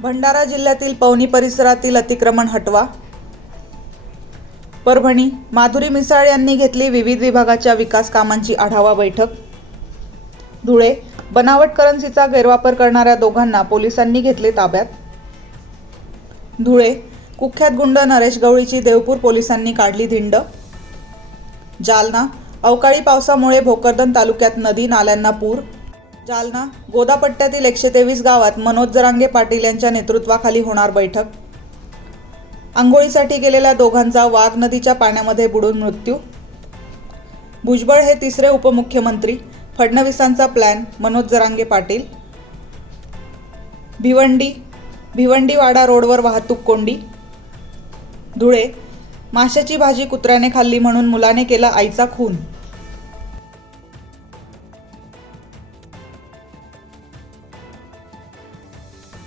भंडारा जिल्ह्यातील पवनी परिसरातील अतिक्रमण हटवा. परभणी माधुरी मिसाळ यांनी घेतली विविध विभागाच्या विकास कामांची आढावा बैठक. धुळे बनावट करन्सीचा गैरवापर करणाऱ्या दोघांना पोलिसांनी घेतले ताब्यात. धुळे कुख्यात गुंड नरेश गवळीची देवपूर पोलिसांनी काढली धिंड. जालना अवकाळी पावसामुळे भोकरदन तालुक्यात नदी नाल्यांना पूर. जालना गोदापट्ट्यातील एकशे तेवीस गावात मनोज जरांगे पाटील यांच्या नेतृत्वाखाली होणार बैठक. आंघोळीसाठी गेलेल्या दोघांचा वाघ नदीच्या पाण्यामध्ये बुडून मृत्यू. भुजबळ हे तिसरे उपमुख्यमंत्री फडणवीसांचा प्लॅन मनोज जरांगे पाटील. भिवंडी भिवंडीवाडा रोडवर वाहतूक कोंडी. धुळे माशाची भाजी कुत्र्याने खाल्ली म्हणून मुलाने केला आईचा खून